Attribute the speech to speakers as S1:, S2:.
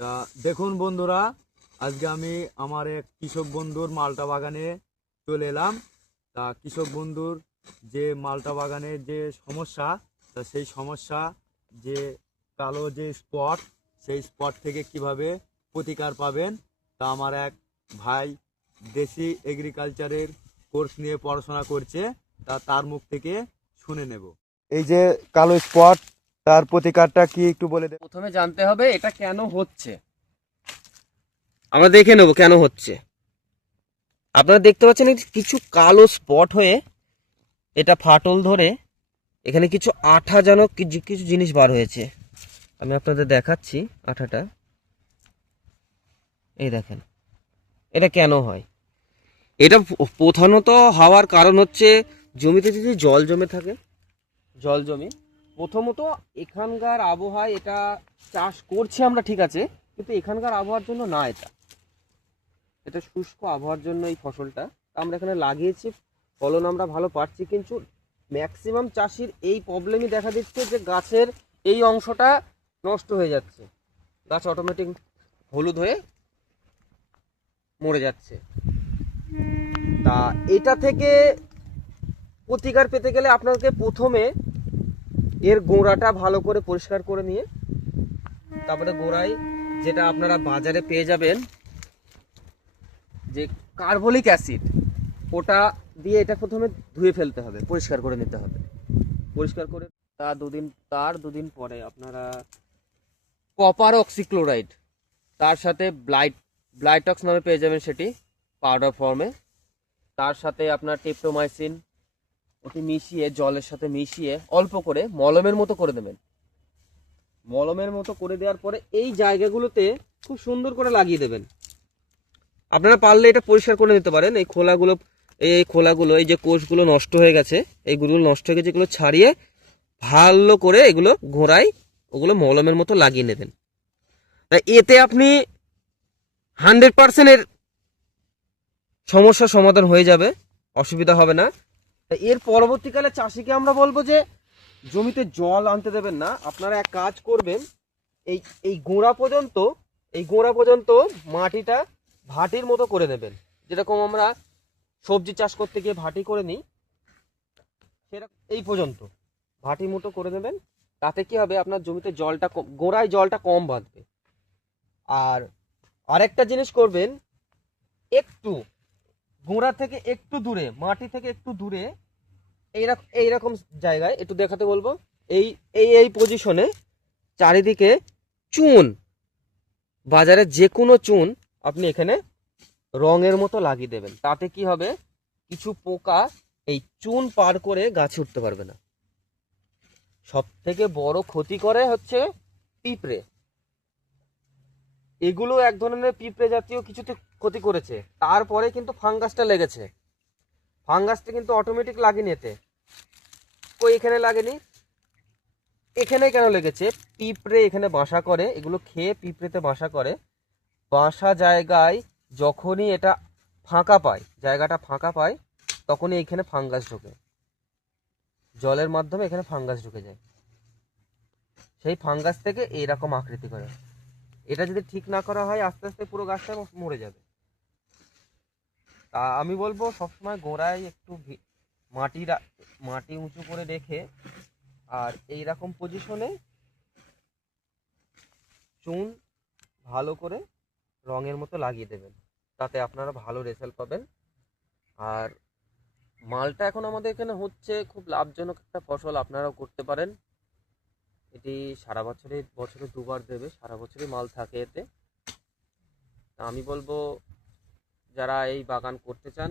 S1: তা দেখুন বন্ধুরা, আজকে আমি আমার এক কৃষক বন্ধুর মালটা বাগানে চলে এলাম। তা কৃষক বন্ধুর যে মালটা বাগানের যে সমস্যা, তা সেই সমস্যা, যে কালো যে স্পট, সেই স্পট থেকে কীভাবে প্রতিকার পাবেন, তা আমার এক ভাই দেশি এগ্রিকালচারের কোর্স নিয়ে পড়াশোনা করছে। তা তার মুখ থেকে শুনে নেব। এই যে কালো স্পট তার প্রতিকারটা কি একটু বলে দেব
S2: প্রথমে জানতে হবে এটা কেন হচ্ছে। আমরা দেখে নেব কেন হচ্ছে। আপনারা দেখতে পাচ্ছেন কিছু কালো স্পট হয়ে এটা ফাটল ধরে এখানে কিছু আঠা যেন কিছু জিনিস বার হয়েছে। আমি আপনাদের দেখাচ্ছি আঠাটা। এই দেখেন, এটা কেন হয়? এটা প্রধানত হওয়ার কারণ হচ্ছে জমিতে যদি জল জমে থাকে, জল জমে প্রথমত এখানকার আবহাওয়ায় এটা চাষ করছি আমরা, ঠিক আছে, কিন্তু এখানকার আবহাওয়ার জন্য না এটা। এটা শুষ্ক আবহাওয়ার জন্য এই ফসলটা। আমরা এখানে লাগিয়েছি, ফলন আমরা ভালো পাচ্ছি, কিন্তু ম্যাক্সিমাম চাষির এই প্রবলেমই দেখা দিচ্ছে যে গাছের এই অংশটা নষ্ট হয়ে যাচ্ছে। গাছ অটোমেটিক হলুদ হয়ে মরে যাচ্ছে। তা এটা থেকে প্রতিকার পেতে গেলে আপনাকে প্রথমে এর গোড়াটা ভালো করে পরিষ্কার করে নিয়ে, তারপরে গোড়ায় যেটা আপনারা বাজারে পেয়ে যাবেন, যে কার্বলিক অ্যাসিড, ওটা দিয়ে এটা প্রথমে ধুয়ে ফেলতে হবে, পরিষ্কার করে নিতে হবে। পরিষ্কার করে তার দুদিন তার দুদিন পরে আপনারা কপার অক্সিক্লোরাইড, তার সাথে ব্লাইট, ব্লাইটক্স নামে পেয়ে যাবেন সেটি, পাউডার ফর্মে। তার সাথে আপনার টেপ্টোমাইসিন ওটি মিশিয়ে, জলের সাথে মিশিয়ে অল্প করে মলমের মতো করে দেবেন। মলমের মতো করে দেওয়ার পরে এই জায়গাগুলোতে খুব সুন্দর করে লাগিয়ে দেবেন। আপনারা পারলে এটা পরিষ্কার করে নিতে পারেন। এই খোলাগুলো এই খোলাগুলো, এই যে কোষগুলো নষ্ট হয়ে গেছে এইগুলো নষ্ট হয়ে গেছে, এগুলো ছাড়িয়ে ভালো করে এগুলো ঘোড়ায় ওগুলো মলমের মতো লাগিয়ে নেবেন। এতে আপনি হান্ড্রেড পার্সেন্টের সমস্যার সমাধান হয়ে যাবে, অসুবিধা হবে না। এর পরবর্তীকালে চাষিকে আমরা বলব যে জমিতে জল আনতে দেবেন না। আপনারা এক কাজ করবেন, এই এই গোড়া পর্যন্ত, এই গোড়া পর্যন্ত মাটিটা ভাটির মতো করে দেবেন যেরকম আমরা সবজি চাষ করতে গিয়ে ভাটি করে নিই, সেরকম এই পর্যন্ত। ভাটি মতো করে দেবেন তাতে কি হবে, আপনার জমিতে জলটা গোড়ায় জলটা কম বাঁধবে। আর আরেকটা জিনিস করবেন, একটু গোড়া থেকে একটু দূরে, মাটি থেকে একটু দূরে এইরকম জায়গায় একটু দেখাতে বলব। এই এই এই পজিশনে চারিদিকে চুন। বাজারে যে কোনো চুন আপনি এখানে রঙের মতো লাগিয়ে দেবেন। তাতে কি হবে? কিছু পোকা এই চুন পার করে গাছে উঠতে পারবে না। সব থেকে বড় ক্ষতি করে হচ্ছে পিঁপড়ে। এগুলো এক ধরনের পিঁপড়ে জাতীয় কিছুতে ক্ষতি করেছে। তারপরে কিন্তু ফাঙ্গাসটা লেগেছে। ফাঙ্গাসটা কিন্তু অটোমেটিক লাগেনি এতে। কই এখানে লাগেনি? এখানে কেন লেগেছে? পিঁপড়ে এখানে বাসা করে, এগুলো খেয়ে পিঁপড়েতে বাসা করে। বাসা জায়গায় যখনই এটা ফাঁকা পায়, জায়গাটা ফাঁকা পায়, তখনই এখানে ফাঙ্গাস ঢোকে। জলের মাধ্যমে এখানে ফাঙ্গাস ঢুকে যায়। সেই ফাঙ্গাস থেকে এইরকম আকৃতি করে। এটা যদি ঠিক না করা হয়, আস্তে আস্তে পুরো গাছটা মরে যাবে। তা আমি বলব সবসময় গোড়ায় একটু মাটি মাটি উঁচু করে রেখে আর এই রকম পজিশনে চুন ভালো করে রঙের মতো লাগিয়ে দেবেন। তাতে আপনারা ভালো রেজাল্ট পাবেন। আর মালটা এখন আমাদের এখানে হচ্ছে খুব লাভজনক একটা ফসল, আপনারাও করতে পারেন। এটি সারা বছরে বছরে দুবার দেবে, সারা বছরই মাল থাকে এতে। আমি বলব যারা এই বাগান করতে চান